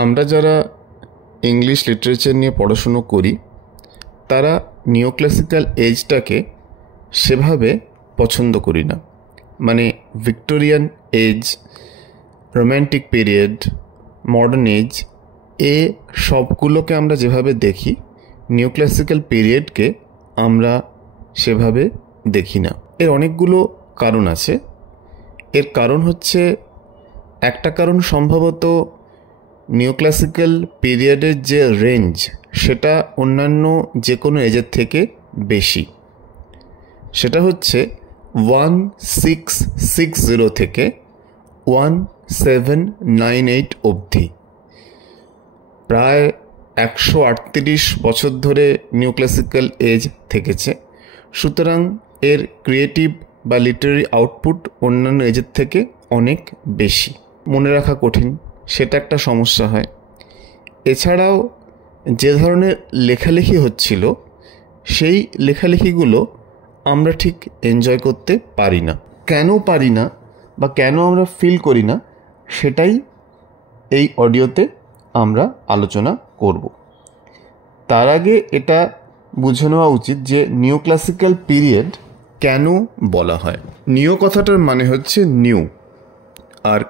আমরা যারা English literature নিয়ে পড়াশুনো করি তারা নিওক্লাসিক্যাল এজটাকে সেভাবে পছন্দ করি না। মানে Victorian age, romantic period, modern age, এ সবগুলোকে আমরা যেভাবে দেখি, নিওক্লাসিক্যাল পিরিয়ডকে আমরা সেভাবে দেখি না। এর অনেকগুলো কারণ আছে। এর কারণ হচ্ছে, একটা কারণ সম্ভবত নিওক্লাসিক্যাল পিরিয়ডের যে রেঞ্জ সেটা অন্যান্য যে কোনো এজের থেকে বেশি। সেটা হচ্ছে 1660 থেকে 1798 অবধি। প্রায় 138 বছর ধরে নিওক্লাসিক্যাল এজ থেকেছে। সুতরাং এর ক্রিয়েটিভ বা লিটারারি আউটপুট অন্যান্য এজের থেকে অনেক বেশি। মনে রাখা কঠিন, সেটা একটা সমস্যা হয়। এছাড়াও যে ধরনের লেখালেখি হচ্ছিল সেই লেখালেখিগুলো আমরা ঠিক এনজয় করতে পারি না। কেন পারি না বা কেন আমরা ফিল করি না, সেটাই এই অডিওতে আমরা আলোচনা করব। তার আগে এটা বুঝে নেওয়া উচিত যে নিওক্লাসিক্যাল পিরিয়ড কেন বলা হয়। নিও কথাটার মানে হচ্ছে নিউ, আর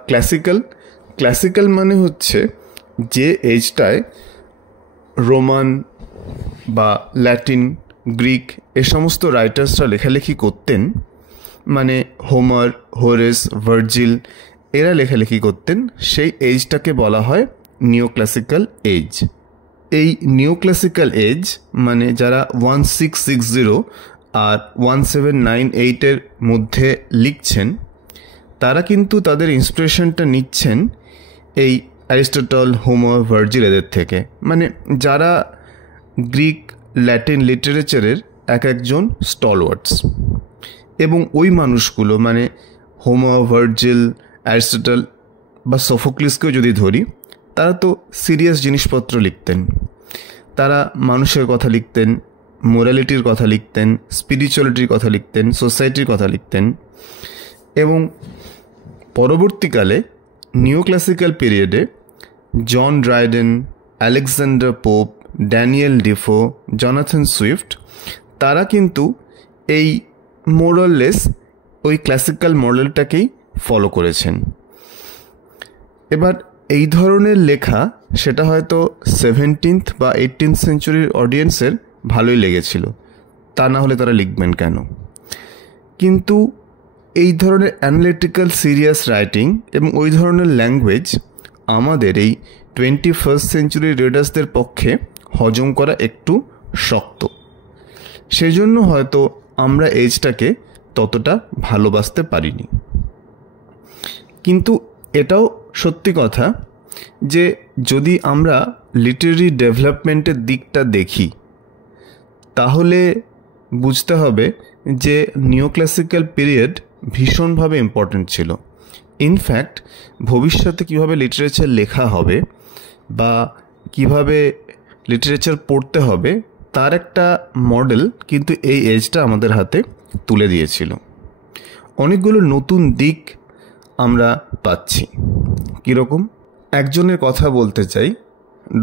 ক্লাসিক্যাল মানে হচ্ছে যে এজটায় রোমান বা ল্যাটিন, গ্রিক এ সমস্ত রাইটার্সরা লেখালেখি করতেন। মানে হোমার, হোরেস, ভার্জিল এরা লেখালেখি করতেন, সেই এজটাকে বলা হয় নিওক্লাসিক্যাল এজ। এই নিওক্লাসিক্যাল এজ মানে যারা 1660 আর 1798 মধ্যে লিখছেন, তারা কিন্তু তাদের ইন্সপিরেশনটা নিচ্ছেন এই অ্যারিস্টটল, হোমার, ভার্জিল এদের থেকে। মানে যারা গ্রিক, ল্যাটিন লিটারেচারের এক একজন স্টলওয়ার্ডস। এবং ওই মানুষগুলো মানে হোমার, ভার্জিল, অ্যারিস্টটল বা সোফোক্লিসকেও যদি ধরি, তারা তো সিরিয়াস জিনিসপত্র লিখতেন। তারা মানুষের কথা লিখতেন, মোরালিটির কথা লিখতেন, স্পিরিচুয়ালিটির কথা লিখতেন, সোসাইটির কথা লিখতেন। এবং পরবর্তীকালে নিওক্লাসিক্যাল পিরিয়ডে John Dryden, Alexander Pope, Daniel Defoe, Jonathan Swift তারা কিন্তু এই মোরাললেস ওই ক্লাসিক্যাল মডেলটাকেই ফলো করেছেন। এবার এই ধরনের লেখা সেটা হয়তো 17th বা 18th সেঞ্চুরির অডিয়েন্সের ভালোই লেগেছিল, তা না হলে তারা লিখবেন কেন? কিন্তু এই ধরনের অ্যানালিটিক্যাল সিরিয়াস রাইটিং এবং ওই ধরনের ল্যাঙ্গুয়েজ আমাদের এই 21st সেঞ্চুরির রিডার্সদের পক্ষে হজম করা একটু শক্ত। সেই জন্য হয়তো আমরা এজটাকে ততটা ভালোবাসতে পারিনি। কিন্তু এটাও সত্যি কথা যে যদি আমরা লিটারারি ডেভেলপমেন্টের দিকটা দেখি, তাহলে বুঝতে হবে যে নিওক্লাসিক্যাল পিরিয়ড ভীষণভাবে ইম্পর্ট্যান্ট ছিল। ইনফ্যাক্ট ভবিষ্যতে কীভাবে লিটারেচার লেখা হবে বা কিভাবে লিটারেচার পড়তে হবে তার একটা মডেল কিন্তু এই এজটা আমাদের হাতে তুলে দিয়েছিল। অনেকগুলো নতুন দিক আমরা পাচ্ছি। কীরকম? একজনের কথা বলতে চাই,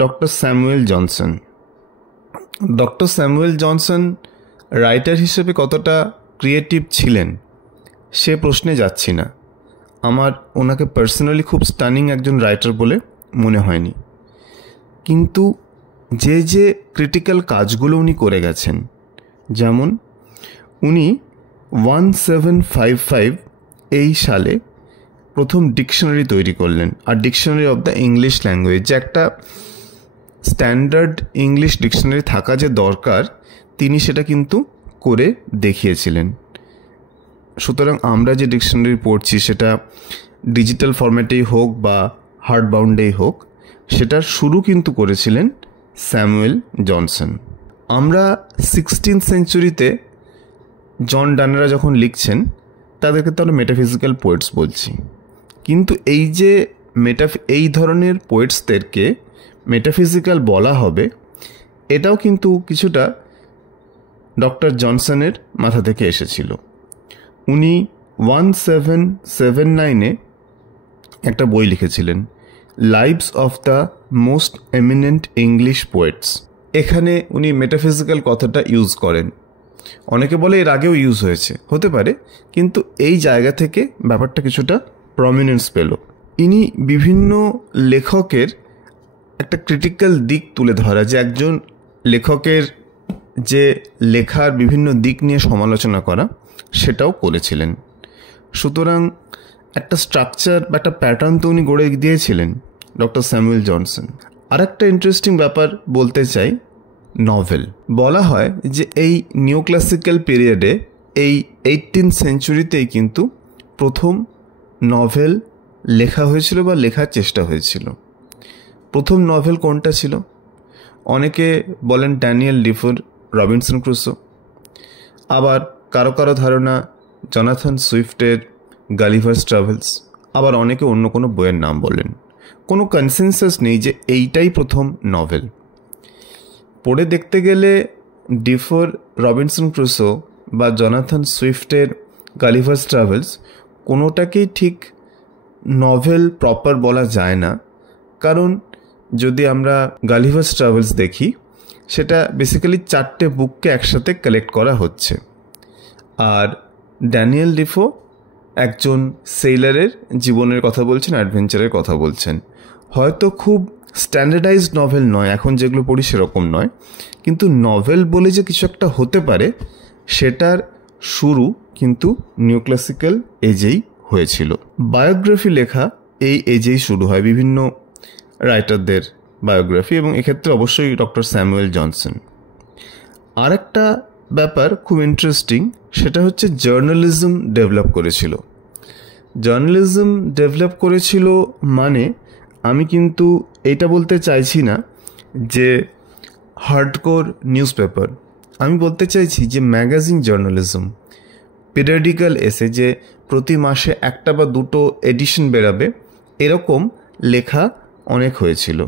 doctor Samuel Johnson. Doctor Samuel Johnson writer হিসেবে কতটা ক্রিয়েটিভ ছিলেন সে প্রশ্নে যাচ্ছি না। আমার ওনাকে পার্সোনালি খুব স্টানিং একজন রাইটার বলে মনে হয়নি। কিন্তু যে যে ক্রিটিক্যাল কাজগুলো উনি করে গেছেন, যেমন উনি 1755 এই সালে প্রথম ডিকশনারি তৈরি করলেন, আর dictionary of the English language, যে একটা স্ট্যান্ডার্ড ইংলিশ ডিকশনারি থাকা যে দরকার তিনি সেটা কিন্তু করে দেখিয়েছিলেন। সুতরাং আমরা যে ডিকশনারি পড়ছি সেটা ডিজিটাল ফরম্যাটেই হোক বা হার্ড বাউন্ডেই হোক, সেটার শুরু কিন্তু করেছিলেন স্যামুয়েল জনসন। আমরা 16th সেঞ্চুরিতে জন ডানেরা যখন লিখছেন তাদেরকে তো আমরা মেটাফিজিক্যাল পোয়েটস বলছি। কিন্তু এই যে এই ধরনের পোয়েটসদেরকে মেটাফিজিক্যাল বলা হবে, এটাও কিন্তু কিছুটা ডক্টর জনসনের মাথা থেকে এসেছিল। উনি 1779-এ একটা বই লিখেছিলেন, lives of the most eminent English poets. এখানে উনি মেটাফিজিক্যাল কথাটা ইউজ করেন। অনেকে বলে এর আগেও ইউজ হয়েছে, হতে পারে, কিন্তু এই জায়গা থেকে ব্যাপারটা কিছুটা প্রমিনেন্স পেল। ইনি বিভিন্ন লেখকের একটা ক্রিটিক্যাল দিক তুলে ধরা, যে একজন লেখকের যে লেখার বিভিন্ন দিক নিয়ে সমালোচনা করা, সেটাও করেছিলেন। সুতরাং একটা স্ট্রাকচার বা একটা প্যাটার্ন তো উনি গড়ে দিয়েছিলেন ডক্টর স্যামুয়েল জনসন। আর একটা ইন্টারেস্টিং ব্যাপার বলতে চাই, নভেল। বলা হয় যে এই নিউ ক্লাসিক্যাল পিরিয়ডে, এই 18th সেঞ্চুরিতেই কিন্তু প্রথম নভেল লেখা হয়েছিল বা লেখার চেষ্টা হয়েছিল। প্রথম নভেল কোনটা ছিল? অনেকে বলেন ড্যানিয়েল ডিফোর রবিনসন ক্রুসো, আবার কারো কারো ধারণা জনাথন সুইফটের গালিভার্স ট্রাভেলস, আবার অনেকে অন্য কোনো বইয়ের নাম বলেন। কোনো কনসেনসাস নেই যে এইটাই প্রথম নভেল। পড়ে দেখতে গেলে ডিফোর রবিনসন ক্রুসো বা জনাথন সুইফটের গালিভার্স ট্রাভেলস কোনোটাকেই ঠিক নভেল প্রপার বলা যায় না। কারণ যদি আমরা গালিভার্স ট্রাভেলস দেখি, সেটা বেসিক্যালি 4টে বুককে একসাথে কালেক্ট করা হচ্ছে। আর ড্যানিয়েল ডিফো একজন সেইলারের জীবনের কথা বলছেন, অ্যাডভেঞ্চারের কথা বলছেন। হয়তো খুব স্ট্যান্ডার্ডাইজড নভেল নয়, এখন যেগুলো পড়ি সেরকম নয়, কিন্তু নভেল বলে যে কিছু একটা হতে পারে, সেটার শুরু কিন্তু নিউ ক্লাসিক্যাল এজেই হয়েছিল। বায়োগ্রাফি লেখা এই এজেই শুরু হয়, বিভিন্ন রাইটারদের বায়োগ্রাফি, এবং এক্ষেত্রে অবশ্যই ডক্টর স্যামুয়েল জনসন। আর একটা ব্যাপার খুব ইন্টারেস্টিং, সেটা হচ্ছে জার্নালিজম ডেভেলপ করেছিল। জার্নালিজম ডেভেলপ করেছিল মানে আমি কিন্তু এইটা বলতে চাইছি না যে হার্ডকোর নিউজ পেপার, আমি বলতে চাইছি যে ম্যাগাজিন জার্নালিজম, পিরিয়ডিক্যাল এসে যে প্রতি মাসে একটা বা দুটো এডিশন বেরাবে, এরকম লেখা অনেক হয়েছিল।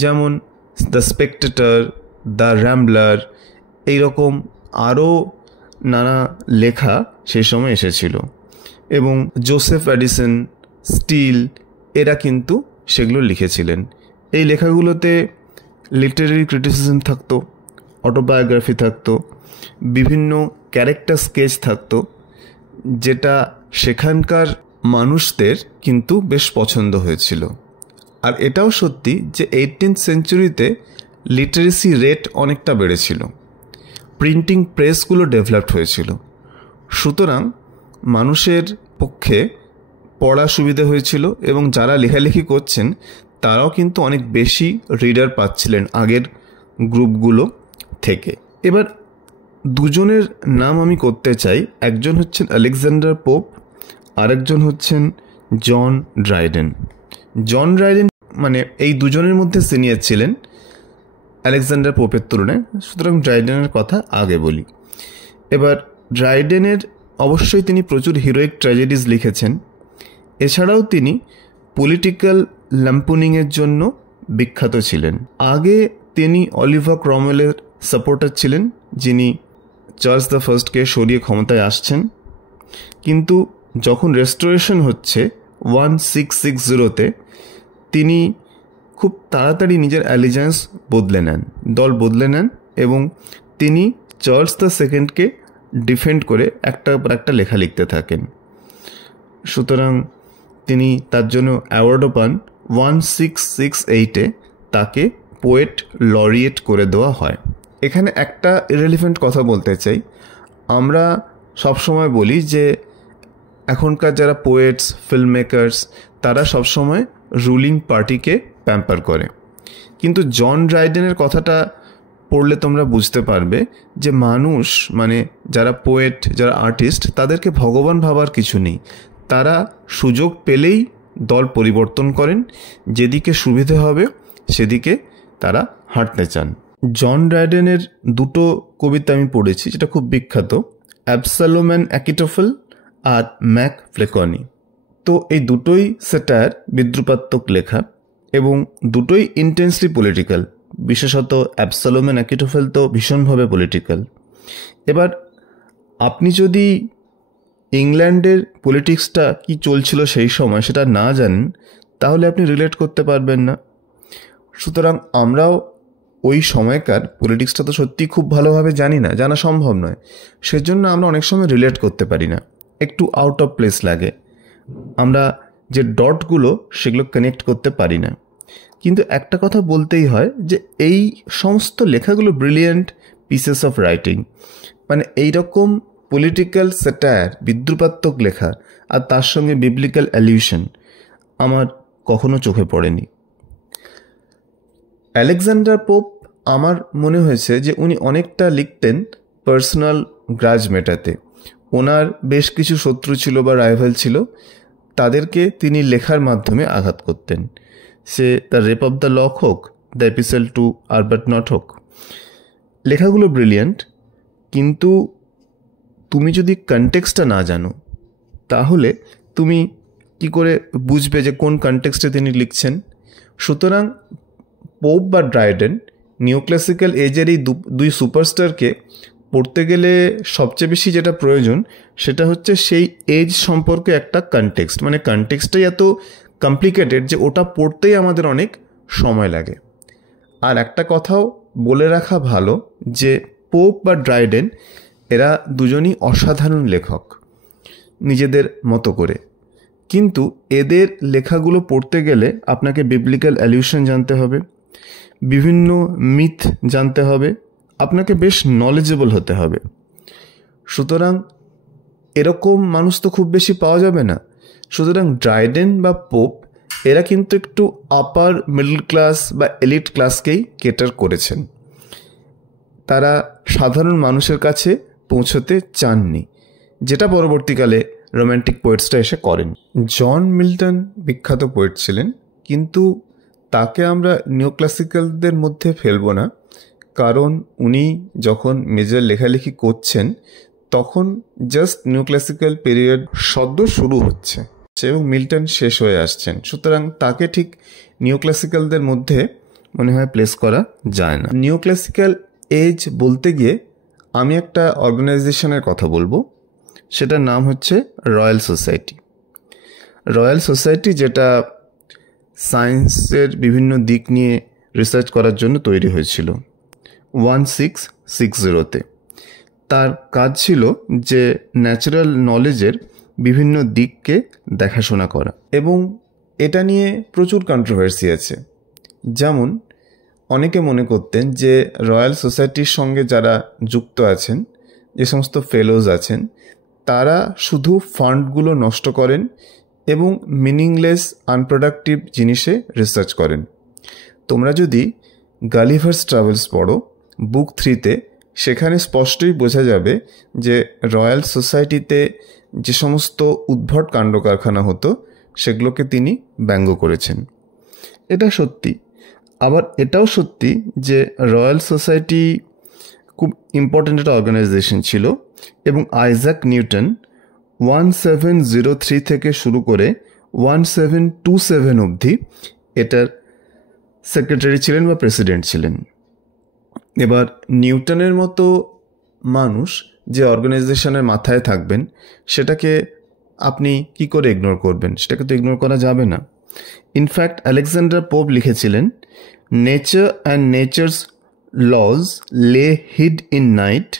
যেমন দ্য স্পেকটেটর, দ্য র্যাম্বলার, এইরকম আরও নানা লেখা সেই সময় এসেছিল। এবং জোসেফ অ্যাডিসন, স্টিল, এরা কিন্তু সেগুলো লিখেছিলেন। এই লেখাগুলোতে লিটারেরি ক্রিটিসিজম থাকতো, অটোবায়োগ্রাফি থাকতো, বিভিন্ন ক্যারেক্টার স্কেচ থাকতো, যেটা সেখানকার মানুষদের কিন্তু বেশ পছন্দ হয়েছিল। আর এটাও সত্যি যে 18th সেঞ্চুরিতে লিটারেসি রেট অনেকটা বেড়েছিল, প্রিন্টিং প্রেসগুলো ডেভেলপড হয়েছিল। সুতরাং মানুষের পক্ষে পড়া সুবিধা হয়েছিল, এবং যারা লেখালেখি করছেন তারাও কিন্তু অনেক বেশি রিডার পাচ্ছিলেন আগের গ্রুপগুলো থেকে। এবার দুজনের নাম আমি করতে চাই। একজন হচ্ছেন আলেকজান্ডার পোপ, আরেকজন হচ্ছেন জন ড্রাইডেন। জন ড্রাইডেন মানে এই দুজনের মধ্যে সিনিয়র ছিলেন আলেকজান্ডার পোপের তুলনায়, সুতরাং ড্রাইডেনের কথা আগে বলি। এবার ড্রাইডেনের অবশ্যই তিনি প্রচুর হিরোইক ট্র্যাজেডিজ লিখেছেন। এছাড়াও তিনি পলিটিক্যাল ল্যাম্পুনিংয়ের জন্য বিখ্যাত ছিলেন। আগে তিনি অলিভার ক্রমওয়েলের সাপোর্টার ছিলেন, যিনি চার্লস দ্য ফার্স্টকে সরিয়ে ক্ষমতায় আসছেন। কিন্তু যখন রেস্টোরেশন হচ্ছে 1660-তে, তিনি খুব তাড়াতাড়ি নিজের অ্যালিজেন্স বদলে নেন, দল বদলে নেন, এবং তিনি চার্লস দ্য সেকেন্ডকে ডিফেন্ড করে একটার পর একটা লেখা লিখতে থাকেন। সুতরাং তিনি তার জন্য অ্যাওয়ার্ডও পান। 1668-এ তাকে পোয়েট লরিয়েট করে দেওয়া হয়। এখানে একটা ইরেলিভেন্ট কথা বলতে চাই। আমরা সবসময় বলি যে এখনকার যারা পোয়েটস, ফিল্ম মেকার্স, তারা সবসময় রুলিং পার্টিকে প্যাম্পার করে, কিন্তু জন ড্রাইডেনের কথাটা পড়লে তোমরা বুঝতে পারবে যে মানুষ মানে যারা পোয়েট, যারা আর্টিস্ট, তাদেরকে ভগবান ভাবার কিছু নেই। তারা সুযোগ পেলেই দল পরিবর্তন করেন, যেদিকে সুবিধে হবে সেদিকে তারা হাঁটতে চান। জন ড্রাইডেনের দুটো কবিতা আমি পড়েছি যেটা খুব বিখ্যাত, অ্যাবসালোম অ্যান্ড অ্যাকিটোফেল আর ম্যাক ফ্লেকনি। তো এই দুটোই স্যাটায়ার, বিদ্রুপাত্মক লেখা, এবং দুটোই ইন্টেন্সলি পলিটিক্যাল। বিশেষত অ্যাবসালোম অ্যান্ড অ্যাকিটোফেল তো ভীষণভাবে পলিটিক্যাল। এবার আপনি যদি ইংল্যান্ডের পলিটিক্সটা কি চলছিল সেই সময় সেটা না জানেন, তাহলে আপনি রিলেট করতে পারবেন না। সুতরাং আমরাও ওই সময়কার পলিটিক্সটা তো সত্যিই খুব ভালোভাবে জানি না, জানা সম্ভব নয়, সেজন্য আমরা অনেক সময় রিলেট করতে পারি না, একটু আউট অফ প্লেস লাগে, আমরা যে ডটগুলো সেগুলো কানেক্ট করতে পারি না। কিন্তু একটা কথা বলতেই হয় যে এই সমস্ত লেখাগুলো ব্রিলিয়েন্ট পিসেস অফ রাইটিং, মানে এইরকম পলিটিক্যাল স্যাটায়ার, বিদ্রুপাত্মক লেখা আর তার সঙ্গে বিবলিক্যাল অ্যালিউশন আমার কখনো চোখে পড়েনি। আলেকজান্ডার পোপ আমার মনে হয়েছে যে উনি অনেকটা লিখতেন পার্সোনাল গ্রাজ মেটাতে। ওনার বেশ কিছু শত্রু ছিল বা রাইভাল ছিল, তাদেরকে তিনি লেখার মাধ্যমে আঘাত করতেন। সে the rape of the lock হোক, দ্য এপিসেল টু আরবাটনট হোক, লেখাগুলো ব্রিলিয়েন্ট, কিন্তু তুমি যদি কনটেক্সটটা না জানো তাহলে তুমি কি করে বুঝবে যে কোন কনটেক্সটে তিনি লিখছেন। সুতরাং পোপ বা ড্রাইডেন নিওক্লাসিক্যাল এজের এই দুই সুপারস্টারকে পড়তে গেলে সবচেয়ে বেশি যেটা প্রয়োজন সেটা হচ্ছে সেই এজ সম্পর্কে একটা কনটেক্সট, মানে কনটেক্সটটাই এত কমপ্লিকেটেড যে ওটা পড়তেই আমাদের অনেক সময় লাগে। আর একটা কথাও বলে রাখা ভালো যে পোপ বা ড্রাইডেন এরা দুজনই অসাধারণ লেখক নিজেদের মতো করে, কিন্তু এদের লেখাগুলো পড়তে গেলে আপনাকে বিবলিক্যাল অ্যালিউশন জানতে হবে, বিভিন্ন মিথ জানতে হবে, আপনাকে বেশ নলেজেবল হতে হবে। সুতরাং এরকম মানুষ তো খুব বেশি পাওয়া যাবে না। সুতরাং ড্রাইডেন বা পোপ এরা কিন্তু একটু আপার মিডল ক্লাস বা এলিট ক্লাসকেই কেটার করেছেন, তারা সাধারণ মানুষের কাছে পৌঁছতে চাননি, যেটা পরবর্তীকালে রোম্যান্টিক পোয়েটসটা এসে করেন। জন মিল্টন বিখ্যাত পোয়েট ছিলেন, কিন্তু তাকে আমরা নিওক্লাসিক্যালদের মধ্যে ফেলব না, কারণ উনি যখন মেজর লেখালেখি করছেন তখন জাস্ট নিওক্লাসিক্যাল পিরিয়ড সদ্য শুরু হচ্ছে এবং মিল্টন শেষ হয়ে আসছেন। সুতরাং তাকে ঠিক নিওক্লাসিক্যালদের মধ্যে মনে হয় প্লেস করা যায় না। নিওক্লাসিক্যাল এজ বলতে গিয়ে আমি একটা অর্গানাইজেশনের কথা বলবো, সেটার নাম হচ্ছে রয়্যাল সোসাইটি। রয়্যাল সোসাইটি যেটা সায়েন্সের বিভিন্ন দিক নিয়ে রিসার্চ করার জন্য তৈরি হয়েছিল 1660-তে। তার কাজ ছিল যে ন্যাচারাল নলেজের বিভিন্ন দিককে দেখাশোনা করা, এবং এটা নিয়ে প্রচুর কন্ট্রোভার্সি আছে। যেমন অনেকে মনে করতেন যে রয়্যাল সোসাইটির সঙ্গে যারা যুক্ত আছেন, যে সমস্ত ফেলোজ আছেন, তারা শুধু ফান্ডগুলো নষ্ট করেন এবং মিনিংলেস আনপ্রোডাক্টিভ জিনিসে রিসার্চ করেন। তোমরা যদি গালিভার্স ট্রাভেলস পড়ো বুক 3-তে, সেখানে স্পষ্টই বোঝা যাবে যে রয়্যাল সোসাইটিতে যে সমস্ত উদ্ভট কাণ্ড কারখানা হতো সেগুলোকে তিনি ব্যঙ্গ করেছেন। এটা সত্যি। আবার এটাও সত্যি যে রয়্যাল সোসাইটি খুব ইম্পর্ট্যান্ট একটা অর্গানাইজেশন ছিল, এবং আইজ্যাক নিউটন 1703 থেকে শুরু করে 1727 অবধি এটার সেক্রেটারি ছিলেন বা প্রেসিডেন্ট ছিলেন। এবার নিউটনের মতো মানুষ যে অর্গানাইজেশনের মাথায় থাকবেন, সেটাকে আপনি কি করে ইগনোর করবেন? সেটাকে তো ইগনোর করা যাবে না। ইনফ্যাক্ট আলেকজান্ডার পোপ লিখেছিলেন, nature and nature's laws lay hid in night,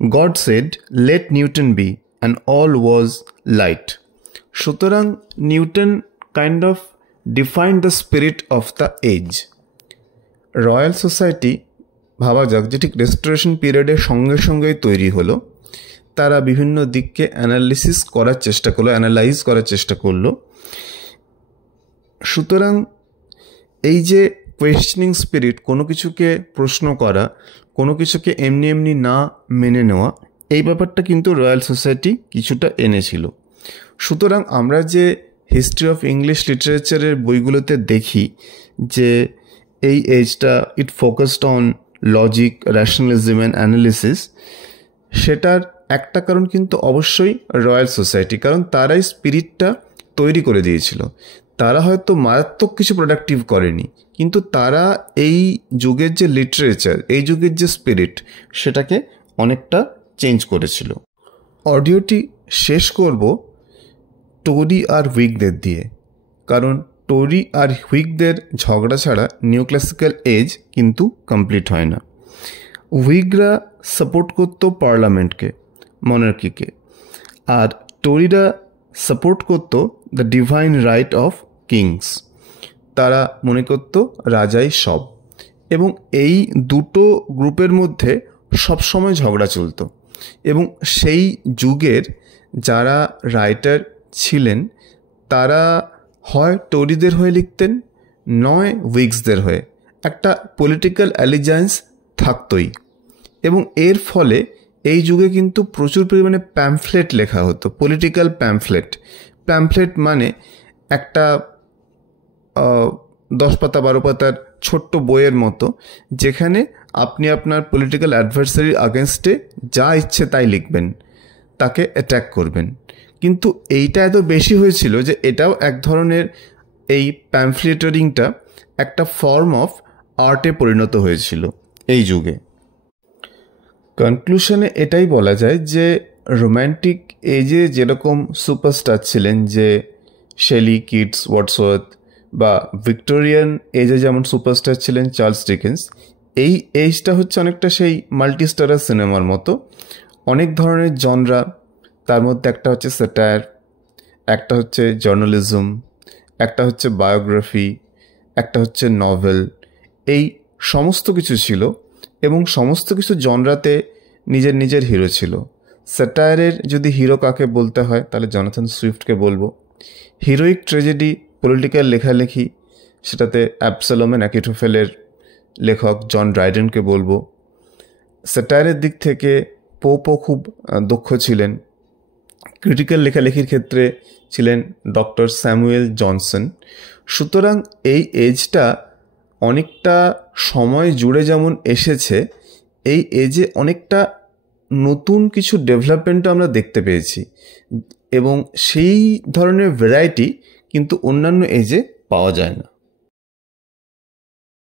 God said let Newton be and all was light. সুতরাং Newton kind of defined the spirit of the age. Royal Society ভাবা যাক যে ঠিক restoration পিরিয়ডের সঙ্গে সঙ্গেই তৈরি হলো। তারা বিভিন্ন দিককে অ্যানালাইজ করার চেষ্টা করলো। সুতরাং এই যে কোয়েশ্চেনিং স্পিরিট, কোনো কিছুকে প্রশ্ন করা, কোনো কিছুকে এমনি এমনি না মেনে নেওয়া, এই ব্যাপারটা কিন্তু রয়্যাল সোসাইটি কিছুটা এনেছিল। সুতরাং আমরা যে হিস্ট্রি অফ ইংলিশ লিটারেচারের বইগুলোতে দেখি যে এই এজটা it focused on logic, rationalism and analysis, সেটার একটা কারণ কিন্তু অবশ্যই রয়্যাল সোসাইটি, কারণ তারাই স্পিরিটটা তৈরি করে দিয়েছিল। তারা হয়তো মারাত্মক কিছু প্রোডাক্টিভ করেনি, কিন্তু তারা এই যুগের যে লিটারেচার, এই যুগের যে স্পিরিট, সেটাকে অনেকটা চেঞ্জ করেছিল। অডিওটি শেষ করব টোরি আর উইগদের দিয়ে, কারণ টোরি আর হুইগদের ঝগড়া ছাড়া নিউ ক্লাসিক্যাল এজ কিন্তু কমপ্লিট হয় না। হুইগরা সাপোর্ট করতো পার্লামেন্টকে, মনার্কিকে, আর টোরিরা সাপোর্ট করতো the divine right of kings. তারা মনে করতো রাজাই সব, এবং এই দুটো গ্রুপের মধ্যে সবসময় ঝগড়া চলতো। এবং সেই যুগের যারা রাইটার ছিলেন তারা হয় টোরিদের হয়ে লিখতেন, নয় হুইগসদের হয়ে। একটা পলিটিক্যাল অ্যালিজান্স থাকতোই। এবং এর ফলে এই যুগে কিন্তু প্রচুর পরিমাণে প্যামফ্লেট লেখা হতো, পলিটিক্যাল প্যামফ্লেট। প্যামফ্লেট মানে একটা 10 পাতা 12 পাতার ছোট্ট বইয়ের মতো, যেখানে আপনি আপনার পলিটিক্যাল অ্যাডভার্সারির আগেনস্টে যা ইচ্ছে তাই লিখবেন, তাকে অ্যাট্যাক করবেন। কিন্তু এইটা এত বেশি হয়েছিল যে এটাও এক ধরনের, এই প্যামফ্লেটারিংটা একটা ফর্ম অফ আর্টে পরিণত হয়েছিল এই যুগে। কনক্লুশনে এটাই বলা যায় যে রোম্যান্টিক এজে যেরকম সুপারস্টার ছিলেন, যে শেলি, কিটস, ওয়ার্ডসওয়ার্থ, বা ভিক্টোরিয়ান এজে যেমন সুপারস্টার ছিলেন চার্লস ডিকেন্স, এই এজটা হচ্ছে অনেকটা সেই মাল্টিস্টারার সিনেমার মতো। অনেক ধরনের জনরা, তার মধ্যে একটা হচ্ছে স্যাটায়ার, একটা হচ্ছে জার্নালিজম, একটা হচ্ছে বায়োগ্রাফি, একটা হচ্ছে নভেল। এই সমস্ত কিছু ছিল, এবং সমস্ত কিছু জনরাতে নিজের নিজের হিরো ছিল। স্যাটায়ারের যদি হিরো কাকে বলতে হয় তাহলে জনাথন সুইফটকে বলবো। হিরোইক ট্র্যাজেডি, পলিটিক্যাল লেখালেখি, সেটাতে অ্যাবসালম অ্যান্ড অ্যাকিটোফেলের লেখক জন ড্রাইডেনকে বলবো। স্যাটায়ারের দিক থেকে পোপও খুব দক্ষ ছিলেন। ক্রিটিক্যাল লেখালেখির ক্ষেত্রে ছিলেন ডক্টর স্যামুয়েল জনসন। সুতরাং এই এজটা অনেকটা সময় জুড়ে যেমন এসেছে, এই এজে অনেকটা নতুন কিছু ডেভেলপমেন্টও আমরা দেখতে পেয়েছি, এবং সেই ধরনের ভ্যারাইটি কিন্তু অন্যান্য এজে পাওয়া যায় না।